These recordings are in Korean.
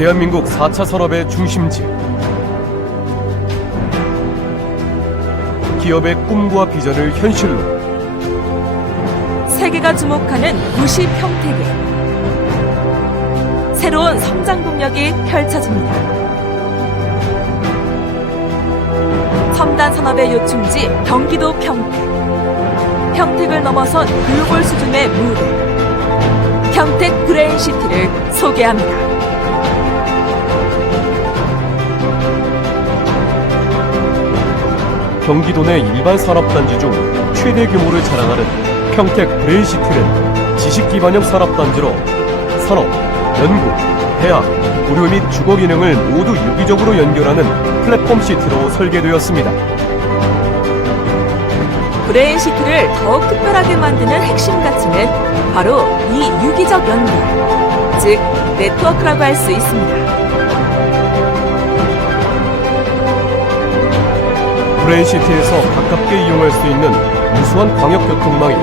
대한민국 4차 산업의 중심지. 기업의 꿈과 비전을 현실로 세계가 주목하는 구시 평택에 새로운 성장 동력이 펼쳐집니다. 첨단 산업의 요충지 경기도 평택. 평택을 넘어선 글로벌 수준의 무대. 평택 브레인시티를 소개합니다. 경기도 내 일반 산업단지 중 최대 규모를 자랑하는 평택 브레인시티는 지식기반형 산업단지로 산업, 연구, 대학, 의료 및 주거 기능을 모두 유기적으로 연결하는 플랫폼 시티로 설계되었습니다. 브레인시티를 더욱 특별하게 만드는 핵심 가치는 바로 이 유기적 연결, 즉 네트워크라고 할 수 있습니다. 브레인시티에서 가깝게 이용할 수 있는 우수한 광역교통망이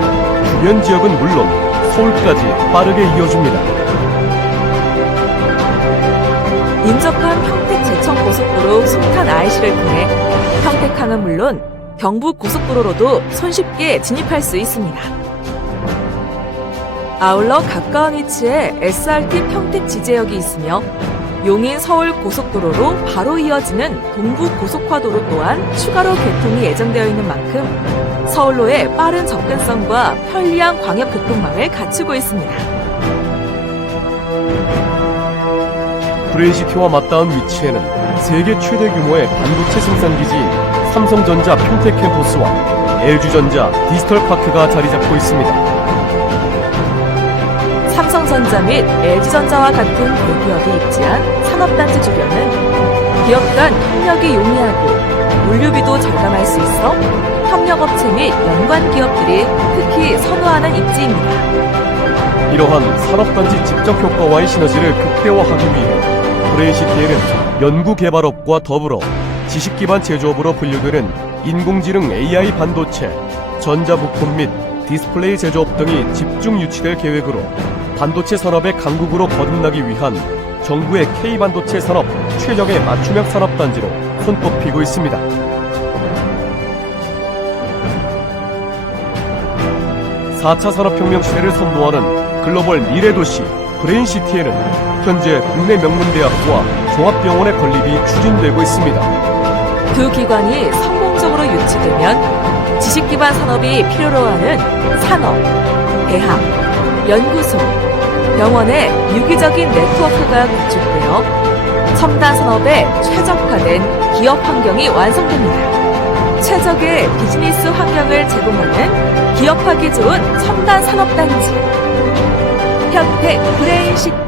주변 지역은 물론 서울까지 빠르게 이어줍니다. 인접한 평택 제천 고속도로 송탄 IC를 통해 평택항은 물론 경북 고속도로로도 손쉽게 진입할 수 있습니다. 아울러 가까운 위치에 SRT 평택 지제역이 있으며 용인 서울 고속도로로 바로 이어지는 동부 고속화도로 또한 추가로 개통이 예정되어 있는 만큼 서울로의 빠른 접근성과 편리한 광역교통망을 갖추고 있습니다. 브레인시티와 맞닿은 위치에는 세계 최대 규모의 반도체 생산기지인 삼성전자 평택 캠퍼스와 LG전자 디지털 파크가 자리 잡고 있습니다. 삼성전자 및 LG전자와 같은 대기업이 입지한 산업단지 주변은 기업 간 협력이 용이하고 물류비도 절감할 수 있어 협력업체 및 연관 기업들이 특히 선호하는 입지입니다. 이러한 산업단지 직접 효과와의 시너지를 극대화하기 위해 브레인시티에는 연구개발업과 더불어 지식기반 제조업으로 분류되는 인공지능 AI 반도체, 전자부품 및 디스플레이 제조업 등이 집중 유치될 계획으로 반도체 산업의 강국으로 거듭나기 위한 정부의 K반도체 산업 최적의 맞춤형 산업단지로 손꼽히고 있습니다. 4차 산업혁명 시대를 선도하는 글로벌 미래도시 브레인시티에는 현재 국내 명문대학과 종합병원의 건립이 추진되고 있습니다. 두 기관이 성공적으로 유치되면 지식 기반 산업이 필요로 하는 산업, 대학, 연구소, 병원의 유기적인 네트워크가 구축되어 첨단 산업에 최적화된 기업 환경이 완성됩니다. 최적의 비즈니스 환경을 제공하는 기업하기 좋은 첨단 산업단지. 현택 브레인시티.